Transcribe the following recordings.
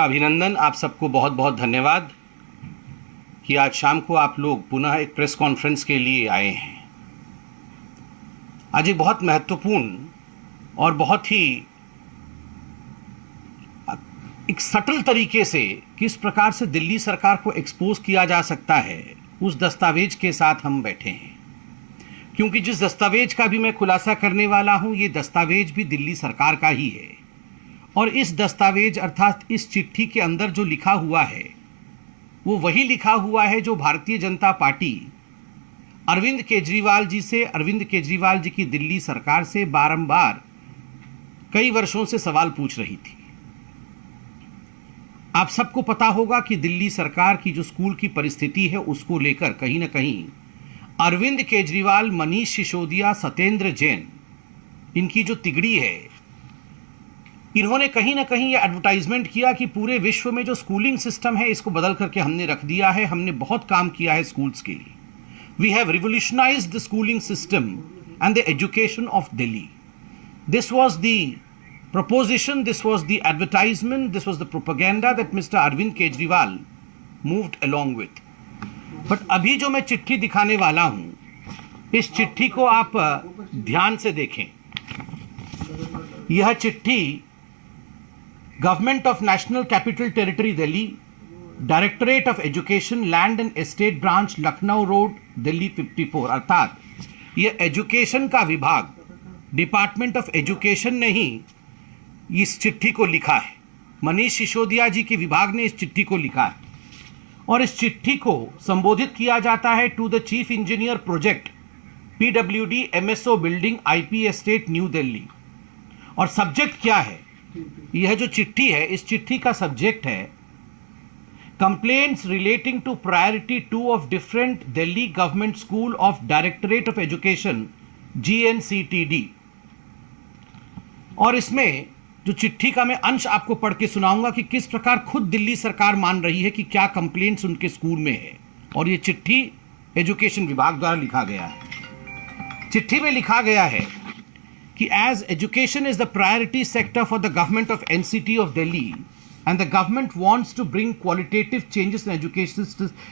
सबका अभिनंदन, आप सबको बहुत बहुत धन्यवाद कि आज शाम को आप लोग पुनः एक प्रेस कॉन्फ्रेंस के लिए आए हैं। आज एक बहुत महत्वपूर्ण और बहुत ही एक सटल तरीके से किस प्रकार से दिल्ली सरकार को एक्सपोज किया जा सकता है, उस दस्तावेज के साथ हम बैठे हैं। क्योंकि जिस दस्तावेज का भी मैं खुलासा करने वाला हूं, ये दस्तावेज भी दिल्ली सरकार का ही है। और इस दस्तावेज अर्थात इस चिट्ठी के अंदर जो लिखा हुआ है वो वही लिखा हुआ है जो भारतीय जनता पार्टी अरविंद केजरीवाल जी से, अरविंद केजरीवाल जी की दिल्ली सरकार से बारंबार कई वर्षों से सवाल पूछ रही थी। आप सबको पता होगा कि दिल्ली सरकार की जो स्कूल की परिस्थिति है उसको लेकर कहीं ना कहीं अरविंद केजरीवाल, मनीष सिसोदिया, सत्येंद्र जैन, इनकी जो तिगड़ी है, इन्होंने कहीं ना कहीं ये एडवर्टाइजमेंट किया कि पूरे विश्व में जो स्कूलिंग सिस्टम है इसको बदल करके हमने रख दिया है, हमने बहुत काम किया है स्कूल्स के लिए। We have revolutionised the schooling system and the education of Delhi. This was the proposition, this was the advertisement, this was the propaganda that Mr. Arvind Kejriwal moved along with. But अभी जो मैं चिट्ठी दिखाने वाला हूं, इस चिट्ठी को आप ध्यान से देखें। यह चिट्ठी government of national capital territory Delhi, directorate of education, land and estate branch, Lucknow road, Delhi 54, अर्थात यह एजुकेशन का विभाग, डिपार्टमेंट ऑफ एजुकेशन ने ही इस चिट्ठी को लिखा है। मनीष सिसोदिया जी के विभाग ने इस चिट्ठी को लिखा है और इस चिट्ठी को संबोधित किया जाता है to the chief engineer project, PWD, MSO building, IP estate, new Delhi. और सब्जेक्ट क्या है? यह जो चिट्ठी है, इस चिट्ठी का सब्जेक्ट है complaints relating to priority 2 of different Delhi government school of directorate of education, GNCTD। और इसमें जो चिट्ठी का मैं अंश आपको पढ़ के सुनाऊंगा कि किस प्रकार खुद दिल्ली सरकार मान रही है कि क्या कंप्लेंट्स उनके स्कूल में है। और ये चिट्ठी एजुकेशन विभाग द्वारा लिखा गया है। चिट्ठी में लिखा गया है कि as education is the priority sector for the government of NCT of Delhi and the government wants to bring qualitative changes in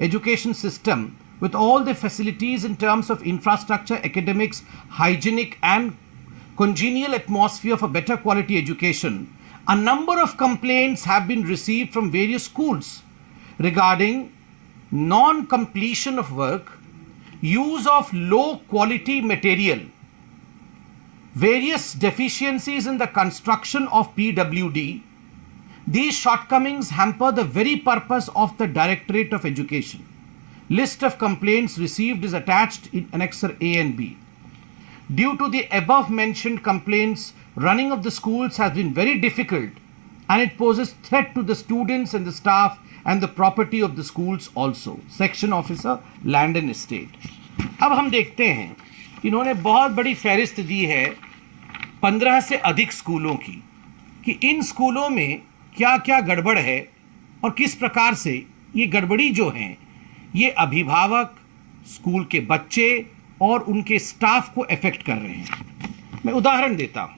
education system with all the facilities in terms of infrastructure, academics, hygienic and congenial atmosphere for better quality education, a number of complaints have been received from various schools regarding non-completion of work, use of low quality material, various deficiencies in the construction of PWD. These shortcomings hamper the very purpose of the Directorate of Education. List of complaints received is attached in Annexure A and B. Due to the above mentioned complaints, running of the schools has been very difficult and it poses threat to the students and the staff and the property of the schools also. Section Officer, Land and Estate. अब हम देखते हैं, इन्होंने बहुत बड़ी फहरिस्त दी है 15 से अधिक स्कूलों की कि इन स्कूलों में क्या क्या गड़बड़ है और किस प्रकार से ये गड़बड़ी जो है ये अभिभावक, स्कूल के बच्चे और उनके स्टाफ को अफेक्ट कर रहे हैं। मैं उदाहरण देता हूँ।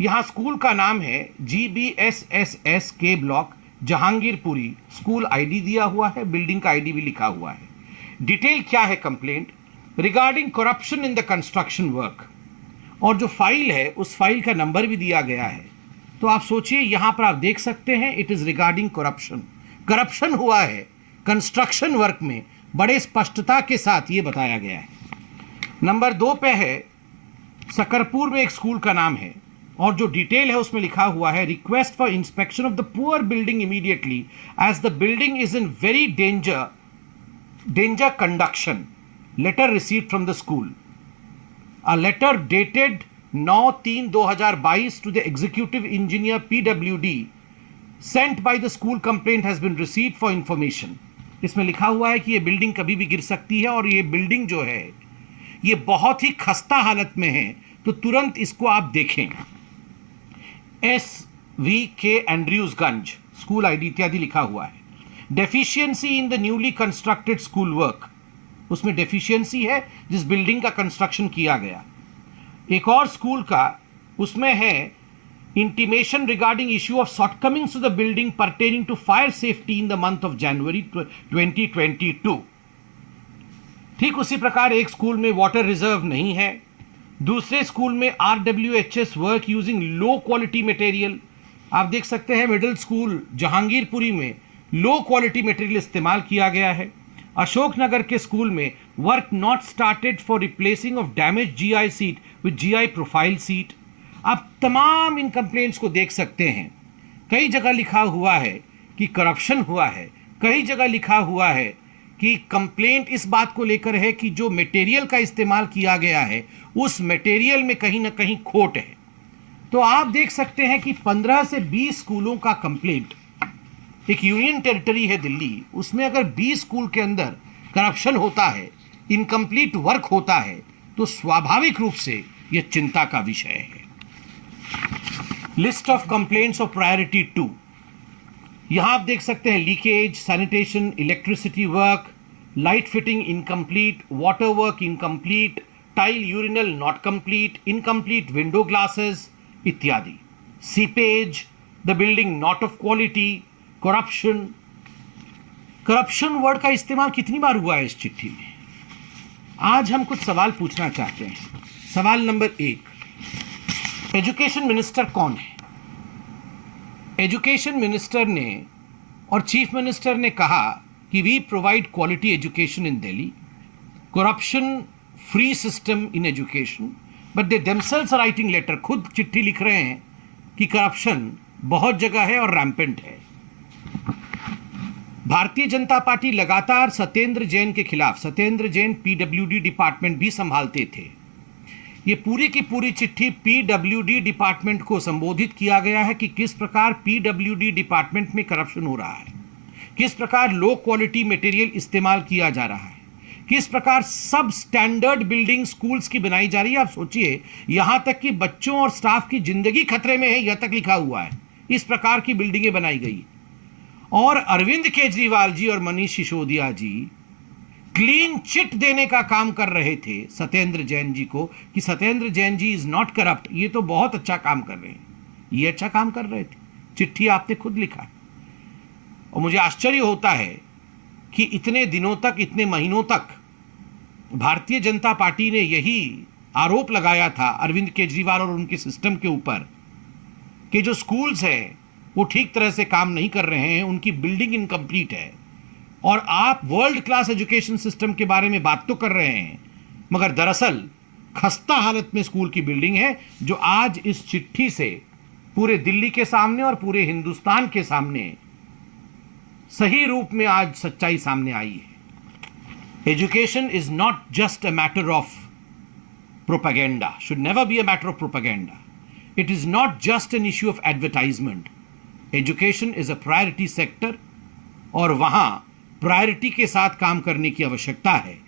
यहाँ स्कूल का नाम है GBSSSK block, Jahangirpuri. School ID दिया हुआ है, बिल्डिंग का आईडी भी लिखा हुआ है। डिटेल क्या है? Complaint regarding corruption in the construction work. और जो फाइल है उस फाइल का नंबर भी दिया गया है। तो आप सोचिए, यहाँ पर आप देख सकते हैं it is regarding corruption. Corruption हुआ है कंस्ट्रक्शन वर्क में, बड़े स्पष्टता के साथ ये बताया गया है। नंबर 2 पे है, सकरपुर में एक स्कूल का नाम है और जो डिटेल है उसमें लिखा हुआ है request for inspection of the poor building immediately as the building is in very danger conduction. Letter received from the school. A letter dated 9/3/2022 to the executive engineer PWD sent by the school complaint has been received for information। इसमें लिखा हुआ है कि ये building कभी भी गिर सकती है और ये बिल्डिंग जो है ये बहुत ही खस्ता हालत में है, तो तुरंत इसको आप देखें। SVK एंड्रयूजगंज, स्कूल आईडी इत्यादि लिखा हुआ है। Deficiency in the newly constructed school work, उसमें डेफिशिएंसी है जिस बिल्डिंग का कंस्ट्रक्शन किया गया। एक और स्कूल का उसमें है intimation regarding issue of shortcomings to the building pertaining to fire safety in the month of January 2022. ठीक उसी प्रकार एक स्कूल में वाटर रिजर्व नहीं है, दूसरे स्कूल में RWHS work using low quality material. आप देख सकते हैं मिडिल स्कूल जहांगीरपुरी में लो क्वालिटी मटेरियल इस्तेमाल किया गया है। अशोकनगर के स्कूल में work not started for replacing of damage GI seat with GI profile seat. आप तमाम इन कंप्लेंट्स को देख सकते हैं। कई जगह लिखा हुआ है कि करप्शन हुआ है, कई जगह लिखा हुआ है कि कंप्लेंट इस बात को लेकर है कि जो मटेरियल का इस्तेमाल किया गया है उस मटेरियल में कहीं ना कहीं खोट है। तो आप देख सकते हैं कि 15 से 20 स्कूलों का कंप्लेंट, एक यूनियन टेरिटरी है दिल्ली, उसमें अगर 20 स्कूल के अंदर करप्शन होता है, इनकम्प्लीट वर्क होता है, तो स्वाभाविक रूप से यह चिंता का विषय है। List of complaints of priority 2, यहां आप देख सकते हैं leakage, sanitation, electricity work, light fitting incomplete, water work incomplete, tile urinal not complete, incomplete window glasses इत्यादि, seepage, the building not of quality, corruption. Corruption word का इस्तेमाल कितनी बार हुआ है इस चिट्ठी में? आज हम कुछ सवाल पूछना चाहते हैं। सवाल नंबर 1, एजुकेशन मिनिस्टर कौन है? एजुकेशन मिनिस्टर ने और चीफ मिनिस्टर ने कहा कि we provide quality education in Delhi, corruption free system in education, but they themselves are writing letter, खुद चिट्ठी लिख रहे हैं कि करप्शन बहुत जगह है और रैम्पेंट है। भारतीय जनता पार्टी लगातार सत्येंद्र जैन के खिलाफ, सत्येंद्र जैन PWD डिपार्टमेंट भी संभालते थे, ये पूरी की पूरी चिट्ठी PWD डिपार्टमेंट को संबोधित किया गया है कि किस प्रकार PWD डिपार्टमेंट में करप्शन हो रहा है, किस प्रकार लो क्वालिटी मटेरियल इस्तेमाल किया जा रहा है, किस प्रकार सब स्टैंडर्ड बिल्डिंग स्कूल्स की बनाई जा रही है। आप सोचिए, यहां तक कि बच्चों और स्टाफ की जिंदगी खतरे में है, यह तक लिखा हुआ है, इस प्रकार की बिल्डिंगें बनाई गई। और अरविंद केजरीवाल जी और मनीष सिसोदिया जी क्लीन चिट देने का काम कर रहे थे सत्येंद्र जैन जी को कि Satyendra Jain ji is not corrupt, ये तो बहुत अच्छा काम कर रहे हैं। ये अच्छा काम कर रहे थे, चिट्ठी आपने खुद लिखा। और मुझे आश्चर्य होता है कि इतने दिनों तक, इतने महीनों तक भारतीय जनता पार्टी ने यही आरोप लगाया था अरविंद केजरीवाल और उनके सिस्टम के ऊपर कि जो स्कूल्स हैं वो ठीक तरह से काम नहीं कर रहे हैं, उनकी बिल्डिंग इनकम्प्लीट है। और आप वर्ल्ड क्लास एजुकेशन सिस्टम के बारे में बात तो कर रहे हैं, मगर दरअसल खस्ता हालत में स्कूल की बिल्डिंग है, जो आज इस चिट्ठी से पूरे दिल्ली के सामने और पूरे हिंदुस्तान के सामने सही रूप में आज सच्चाई सामने आई है। Education is not just a matter of propaganda, should never be a matter of propaganda. It is not just an issue of advertisement. Education is a priority sector और वहां प्रायोरिटी के साथ काम करने की आवश्यकता है।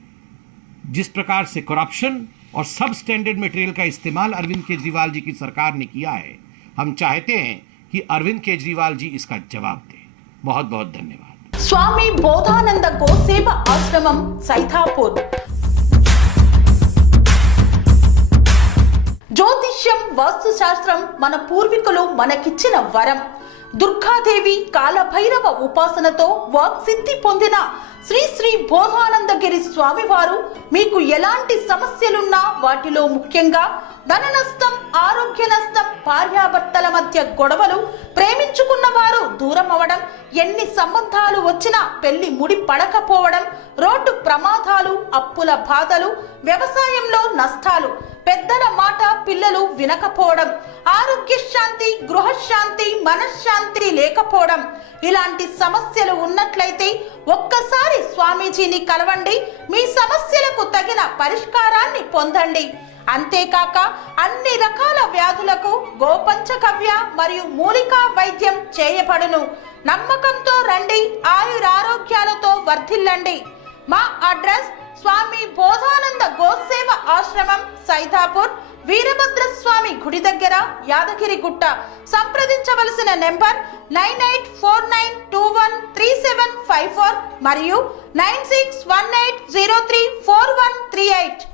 जिस प्रकार से करप्शन और सब स्टैंडर्ड मटेरियल का इस्तेमाल अरविंद केजरीवाल जी की सरकार ने किया है, हम चाहते हैं कि अरविंद केजरीवाल जी इसका जवाब दें। बहुत बहुत धन्यवाद। स्वामी बोधानंद गोसेवा आश्रमम सैथापुर। జ్యోతిష్యం వాస్తుశాస్త్రం మన పూర్వీకులు మనకిచ్చిన వరం. దుర్గాదేవి కాలభైరవ ఉపాసనతో వాక్సిద్ధి పొందిన శ్రీ శ్రీ బోధానందగిరి స్వామివారు మీకు ఎలాంటి సమస్యలున్నా, వాటిలో ముఖ్యంగా ధన నష్టం, ఆరోగ్య నష్టం, భార్యాభర్తల మధ్య గొడవలు, ప్రేమించుకున్న వారు దూరం అవడం, ఎన్ని సంబంధాలు వచ్చినా పెళ్లి ముడి పడకపోవడం, రోడ్డు ప్రమాదాలు, అప్పుల బాధలు, వ్యవసాయంలో నష్టాలు, పెద్దల మాట పిల్లలు వినకపోవడం, ఆరోగ్య శాంతి, గృహశాంతి, మనశ్శాంతి లేకపోవడం, ఇలాంటి సమస్యలు ఉన్నట్లయితే ఒక్కసారి స్వామీజీని కలవండి. మీ సమస్యలకు తగిన పరిష్కారాన్ని పొందండి. అంతేకాక అన్ని రకాల వ్యాధులకు గోపంచకవ్య మరియు మూలికా వైద్యం చేయబడును. నమ్మకంతో రండి, ఆయురారోగ్యాలతో వర్ధిల్లండి. మా అడ్రస్ స్వామి బోధానంద గోసేవ ఆశ్రమం, సైదాపూర్, వీరభద్ర స్వామి గుడి దగ్గర, యాదగిరిగుట్ట. సంప్రదించవలసిన నెంబర్ 9849213754 మరియు 9618034138.